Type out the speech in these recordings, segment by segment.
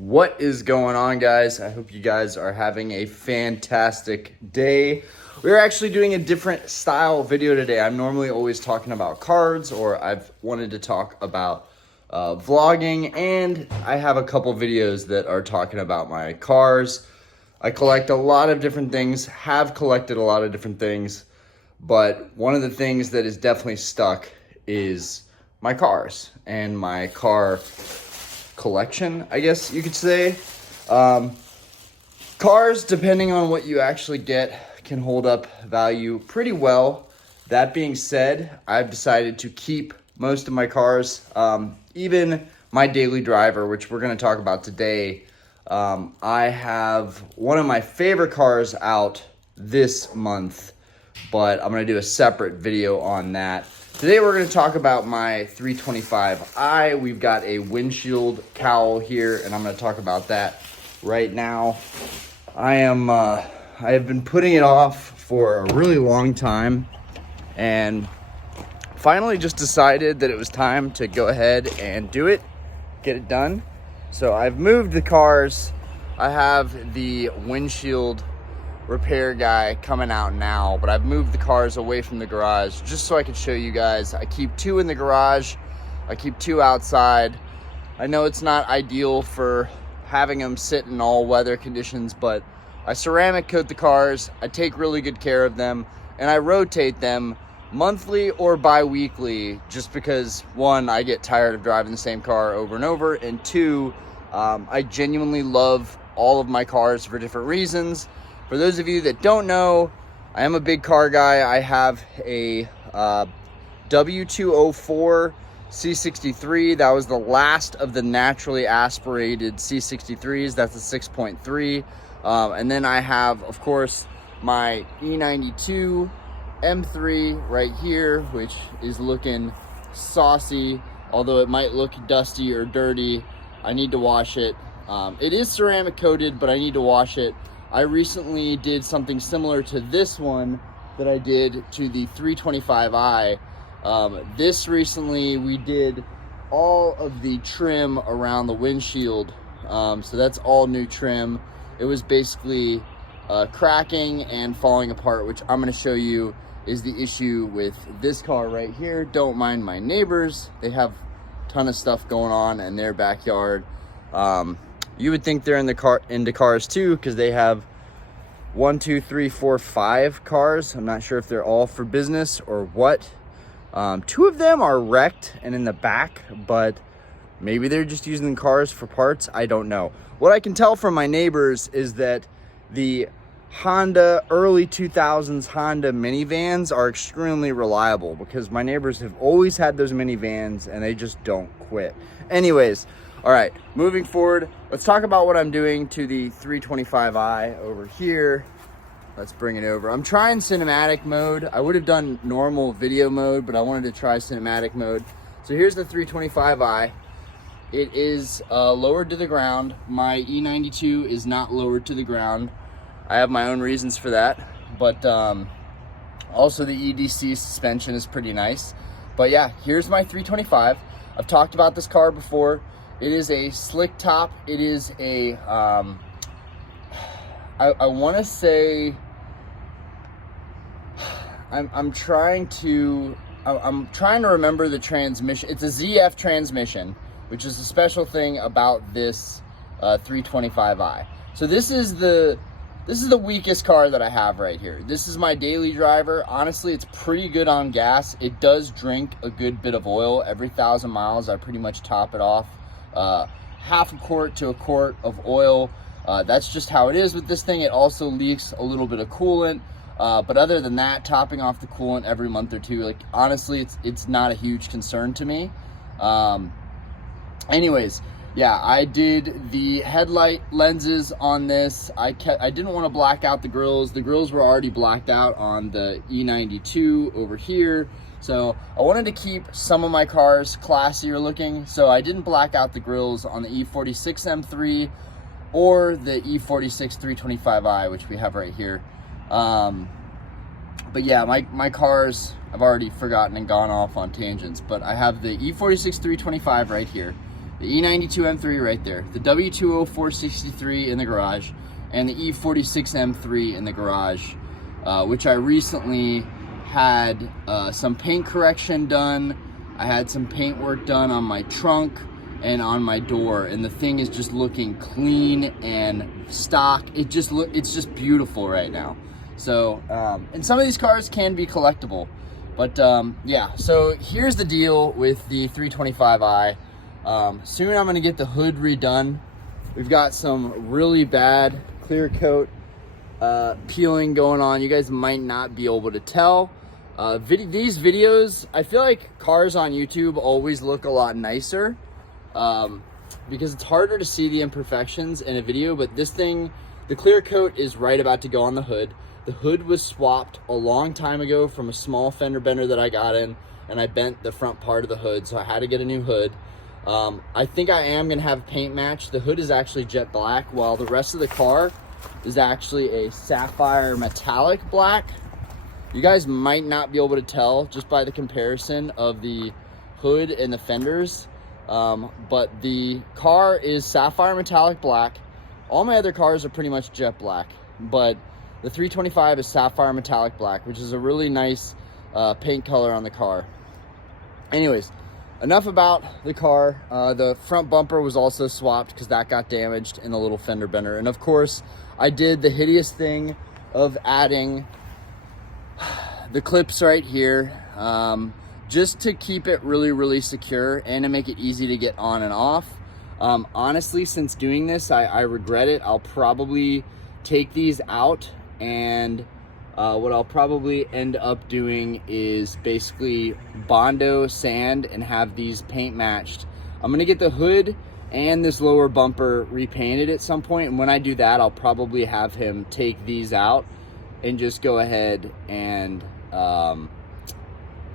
What is going on, guys? I hope you guys are having a fantastic day. We're actually doing a different style video today. I'm normally always talking about cards, or I've wanted to talk about vlogging, and I have a couple videos that are talking about my cars. I collect a lot of different things, have collected a lot of different things, but one of the things that is definitely stuck is my cars and my car collection, I guess you could say. Cars, depending on what you actually get, can hold up value pretty well. That being said, I've decided to keep most of my cars, even my daily driver, which we're going to talk about today. I have one of my favorite cars out this month, but I'm going to do a separate video on that. Today we're going to talk about my 325i. We've got a windshield cowl here, and I'm going to talk about that right now. I have been putting it off for a really long time, and finally just decided that it was time to go ahead and do it, get it done. So I've moved the cars. I have the windshield repair guy coming out now, but I've moved the cars away from the garage just so I could show you guys. I keep two in the garage, I keep two outside. I know it's not ideal for having them sit in all weather conditions, but I ceramic coat the cars, I take really good care of them, and I rotate them monthly or bi-weekly, just because one, I get tired of driving the same car over and over, and two, I genuinely love all of my cars for different reasons. For those of you that don't know, I am a big car guy. I have a W204 C63. That was the last of the naturally aspirated C63s. That's a 6.3. And then I have, of course, my E92 M3 right here, which is looking saucy. Although it might look dusty or dirty, I need to wash it. It is ceramic coated, but I need to wash it. I recently did something similar to this one that I did to the 325i. This recently we did all of the trim around the windshield. So that's all new trim. It was basically cracking and falling apart, which I'm going to show you is the issue with this car right here. Don't mind my neighbors. They have a ton of stuff going on in their backyard. You would think they're into cars too, because they have 1, 2, 3, 4, 5 cars. I'm not sure if they're all for business or what. 2 of them are wrecked and in the back, but maybe they're just using the cars for parts. I don't know. What I can tell from my neighbors is that the Honda, early 2000s Honda minivans are extremely reliable, because my neighbors have always had those minivans and they just don't quit. Anyways, all right, moving forward, let's talk about what I'm doing to the 325i over here. Let's bring it over. I'm trying cinematic mode. I would have done normal video mode, but I wanted to try cinematic mode. So here's the 325i. It is lowered to the ground. My E92 is not lowered to the ground. I have my own reasons for that, but also the EDC suspension is pretty nice. But yeah, here's my 325. I've talked about this car before. It is a slick top. It is a, I want to say, I'm trying to remember the transmission. It's a ZF transmission, which is a special thing about this 325i. So this is the weakest car that I have right here. This is my daily driver. Honestly, it's pretty good on gas. It does drink a good bit of oil. Every 1,000 miles, I pretty much top it off. Half a quart to a quart of oil. That's just how it is with this thing. It also leaks a little bit of coolant, but other than that, topping off the coolant every month or two, like, honestly, it's not a huge concern to me. Anyways, yeah, I did the headlight lenses on this. I didn't want to black out the grills. The grills were already blacked out on the E92 over here. So I wanted to keep some of my cars classier looking, so I didn't black out the grills on the E46 M3 or the E46 325i, which we have right here. But yeah, my cars, I've already forgotten and gone off on tangents, but I have the E46 325 right here. the E92 M3 right there, the W2O 463 in the garage, and the E46 M3 in the garage, which I recently had some paint correction done. I had some paint work done on my trunk and on my door, and the thing is just looking clean and stock. It's just beautiful right now. So, and some of these cars can be collectible, but yeah. So here's the deal with the 325i. Soon I'm gonna get the hood redone. We've got some really bad clear coat peeling going on. You guys might not be able to tell. These videos, I feel like cars on YouTube always look a lot nicer because it's harder to see the imperfections in a video, but this thing, the clear coat is right about to go on the hood. The hood was swapped a long time ago from a small fender bender that I got in, and I bent the front part of the hood, so I had to get a new hood. I think I am gonna have paint match. The hood is actually jet black, while the rest of the car is actually a sapphire metallic black. You guys might not be able to tell just by the comparison of the hood and the fenders, but the car is sapphire metallic black. All my other cars are pretty much jet black, but the 325 is sapphire metallic black, which is a really nice paint color on the car. Anyways, enough about the car. The front bumper was also swapped because that got damaged in the little fender bender. And of course, I did the hideous thing of adding the clips right here, just to keep it really, really secure and to make it easy to get on and off. Honestly, since doing this, I regret it. I'll probably take these out, and what I'll probably end up doing is basically Bondo sand and have these paint matched. I'm gonna get the hood and this lower bumper repainted at some point, and when I do that, I'll probably have him take these out and just go ahead and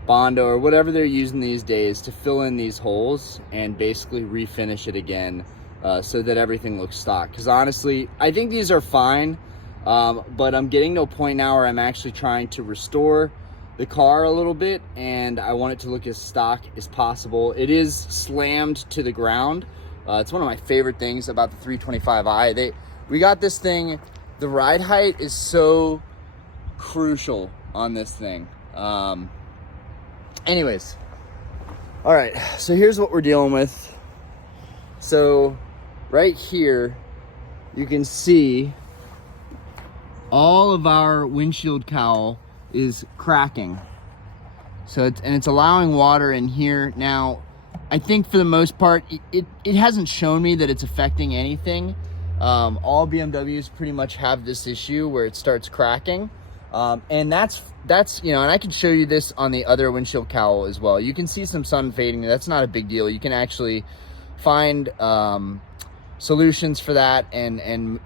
Bondo or whatever they're using these days to fill in these holes and basically refinish it again, so that everything looks stock. Because honestly, I think these are fine, but I'm getting to a point now where I'm actually trying to restore the car a little bit, and I want it to look as stock as possible. It is slammed to the ground. It's one of my favorite things about the 325i. We got this thing, the ride height is so crucial on this thing. Anyways, all right, so here's what we're dealing with. So right here, you can see all of our windshield cowl is cracking. So it's allowing water in here. Now, I think for the most part, it hasn't shown me that it's affecting anything. All BMWs pretty much have this issue where it starts cracking. And that's, you know, and I can show you this on the other windshield cowl as well. You can see some sun fading. That's not a big deal. You can actually find solutions for that and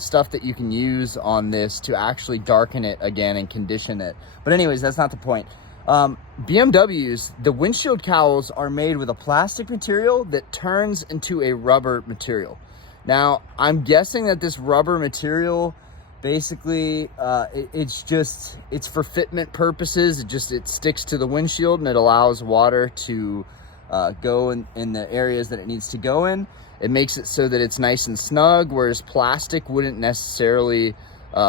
stuff that you can use on this to actually darken it again and condition it. But anyways, that's not the point. BMWs, the windshield cowls are made with a plastic material that turns into a rubber material. Now, I'm guessing that this rubber material, basically, it's for fitment purposes. It sticks to the windshield and it allows water to go in the areas that it needs to go in. It makes it so that it's nice and snug, whereas plastic wouldn't necessarily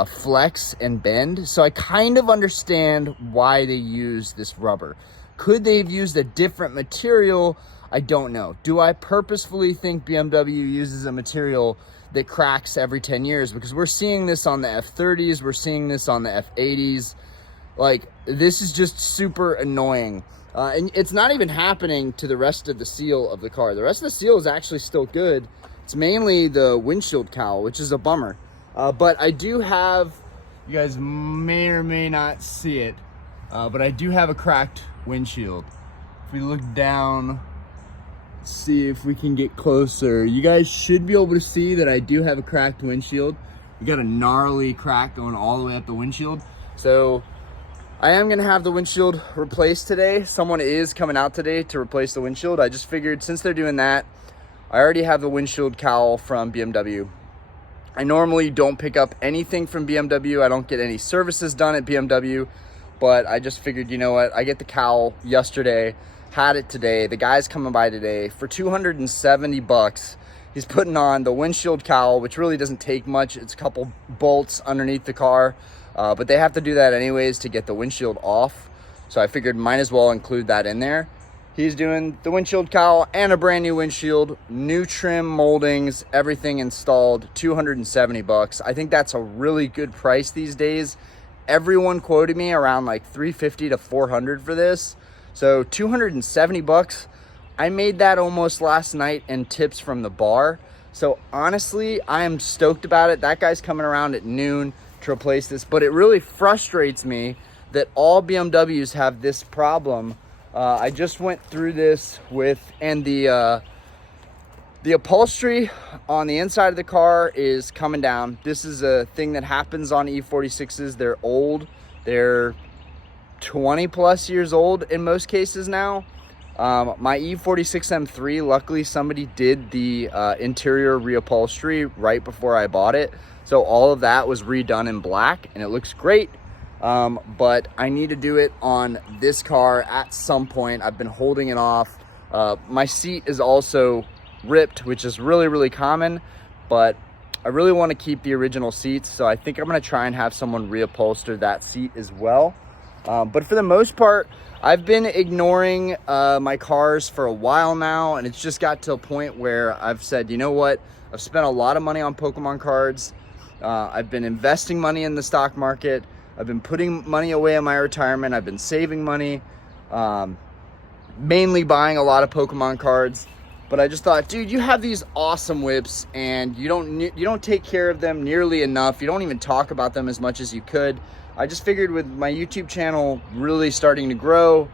flex and bend. So I kind of understand why they use this rubber. Could they have used a different material? I don't know. Do I purposefully think BMW uses a material that cracks every 10 years? Because we're seeing this on the F30s, we're seeing this on the F80s. Like, this is just super annoying. And it's not even happening to the rest of the seal of the car. The rest of the seal is actually still good. It's mainly the windshield cowl, which is a bummer. But I do have, you guys may or may not see it, but I do have a cracked windshield. If we look down, see if we can get closer. You guys should be able to see that I do have a cracked windshield. We got a gnarly crack going all the way up the windshield. So I am gonna have the windshield replaced today. Someone is coming out today to replace the windshield. I just figured since they're doing that, I already have the windshield cowl from BMW. I normally don't pick up anything from BMW. I don't get any services done at BMW, but I just figured, you know what? I get the cowl yesterday. had it today. The guy's coming by today for 270 bucks. He's putting on the windshield cowl, which really doesn't take much. It's a couple bolts underneath the car, but they have to do that anyways to get the windshield off. So I figured might as well include that in there. He's doing the windshield cowl and a brand new windshield, new trim, moldings, everything installed, 270 bucks. I think that's a really good price these days. Everyone quoted me around like 350 to 400 for this. So 270 bucks. I made that almost last night and tips from the bar. So honestly, I am stoked about it. That guy's coming around at noon to replace this, but it really frustrates me that all BMWs have this problem. I just went through this and the upholstery on the inside of the car is coming down. This is a thing that happens on E46s. They're old. They're 20 plus years old in most cases now. My E46 M3, luckily somebody did the interior reupholstery right before I bought it. So all of that was redone in black and it looks great. But I need to do it on this car at some point. I've been holding it off. My seat is also ripped, which is really, really common, but I really want to keep the original seats. So I think I'm going to try and have someone reupholster that seat as well. But for the most part, I've been ignoring my cars for a while now, and it's just got to a point where I've said, you know what? I've spent a lot of money on Pokemon cards. I've been investing money in the stock market. I've been putting money away in my retirement. I've been saving money, mainly buying a lot of Pokemon cards. But I just thought, dude, you have these awesome whips and you don't take care of them nearly enough. You don't even talk about them as much as you could. I just figured with my YouTube channel really starting to grow,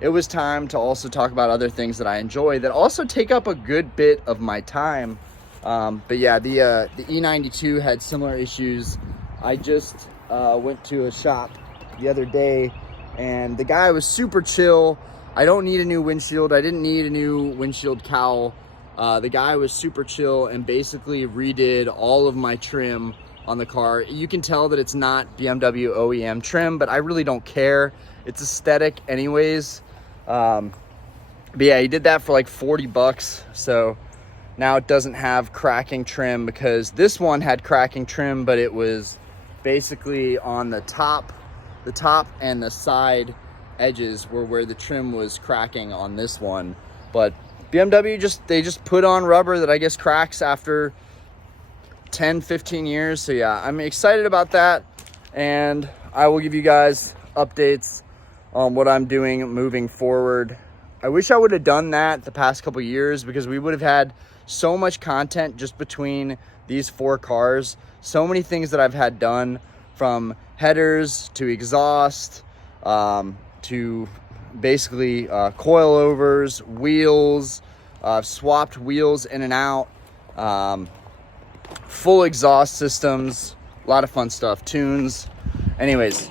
it was time to also talk about other things that I enjoy that also take up a good bit of my time. But yeah, the E92 had similar issues. I just went to a shop the other day and the guy was super chill. I don't need a new windshield. I didn't need a new windshield cowl. The guy was super chill and basically redid all of my trim on the car. You can tell that it's not BMW OEM trim, but I really don't care. It's aesthetic anyways. But yeah, he did that for like 40 bucks. So now it doesn't have cracking trim because this one had cracking trim, but it was basically on the top and the side edges were where the trim was cracking on this one. But BMW they just put on rubber that I guess cracks after 10-15 years. So yeah, I'm excited about that, and I will give you guys updates on what I'm doing moving forward. I wish I would have done that the past couple years because we would have had so much content just between these 4 cars. So many things that I've had done, from headers to exhaust to basically coilovers, wheels. I've swapped wheels in and out, full exhaust systems, a lot of fun stuff, tunes. Anyways,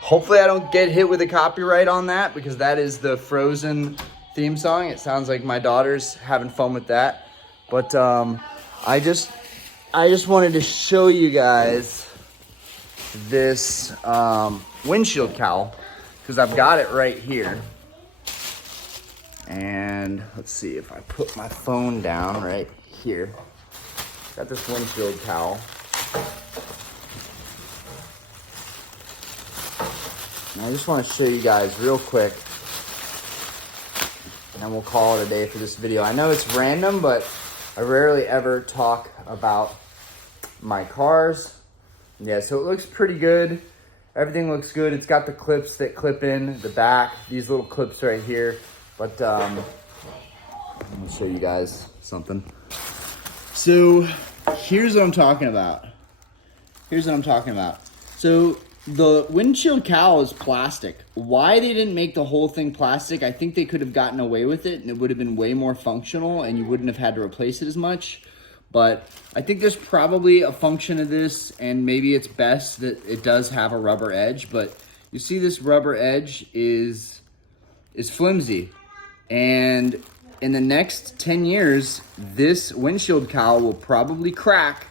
hopefully I don't get hit with a copyright on that because that is the Frozen theme song. It sounds like my daughter's having fun with that. But I just wanted to show you guys this windshield cowl because I've got it right here. And let's see if I put my phone down right here. Got this windshield cowl. And I just want to show you guys real quick, and then we'll call it a day for this video. I know it's random, but I rarely ever talk about my cars. Yeah, so it looks pretty good. Everything looks good. It's got the clips that clip in the back, these little clips right here. But let me show you guys something. So here's what I'm talking about. So the windshield cowl is plastic. Why they didn't make the whole thing plastic, I think they could have gotten away with it and it would have been way more functional and you wouldn't have had to replace it as much. But I think there's probably a function of this, and maybe it's best that it does have a rubber edge. But you see this rubber edge is flimsy. And in the next 10 years, this windshield cowl will probably crack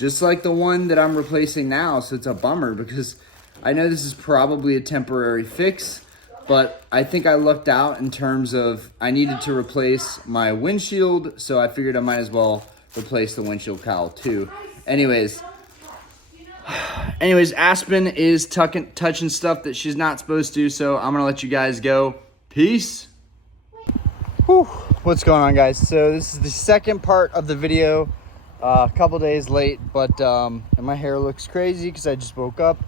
just like the one that I'm replacing now. So it's a bummer because I know this is probably a temporary fix, but I think I lucked out in terms of I needed to replace my windshield, so I figured I might as well replace the windshield cowl too. Anyways, Aspen is touching stuff that she's not supposed to, so I'm gonna let you guys go. Peace. Whew. What's going on, guys? So this is the second part of the video, a couple days late, but and my hair looks crazy because I just woke up,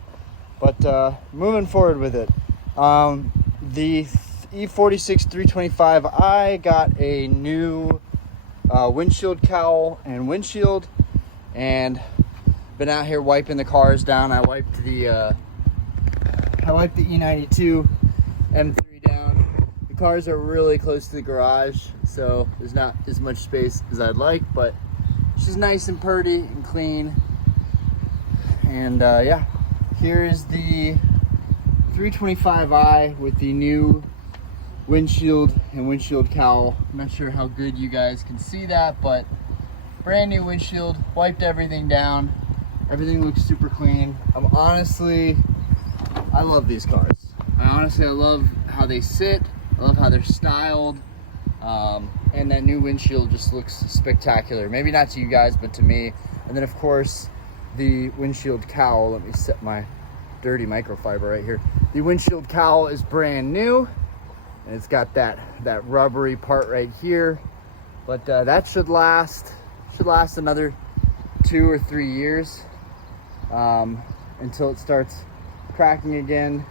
but moving forward with it. The E46 325i got a new windshield cowl and windshield, and been out here wiping the cars down. I wiped the E92 M3 down. The cars are really close to the garage, so there's not as much space as I'd like, but she's nice and pretty and clean. And yeah, here is the 325i with the new windshield and windshield cowl. I'm not sure how good you guys can see that, but brand new windshield, wiped everything down. Everything looks super clean. I love these cars. I love how they sit. I love how they're styled. And that new windshield just looks spectacular. Maybe not to you guys, but to me. And then of course, the windshield cowl. Let me set my dirty microfiber right here. The windshield cowl is brand new, and it's got that rubbery part right here. But that should last another 2 or 3 years until it starts cracking again.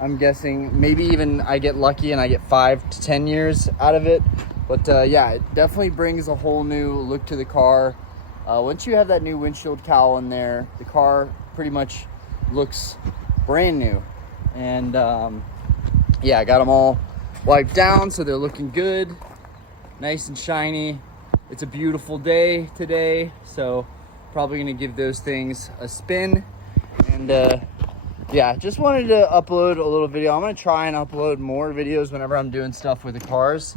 I'm guessing maybe even I get lucky and I get 5 to 10 years out of it. But yeah, it definitely brings a whole new look to the car. Once you have that new windshield cowl in there, the car pretty much looks brand new. And yeah, I got them all wiped down, so they're looking good, nice and shiny. It's a beautiful day today, so probably gonna give those things a spin. And yeah, just wanted to upload a little video. I'm gonna try and upload more videos whenever I'm doing stuff with the cars,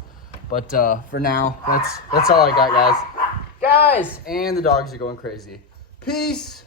but for now, that's all I got, guys. And the dogs are going crazy. Peace.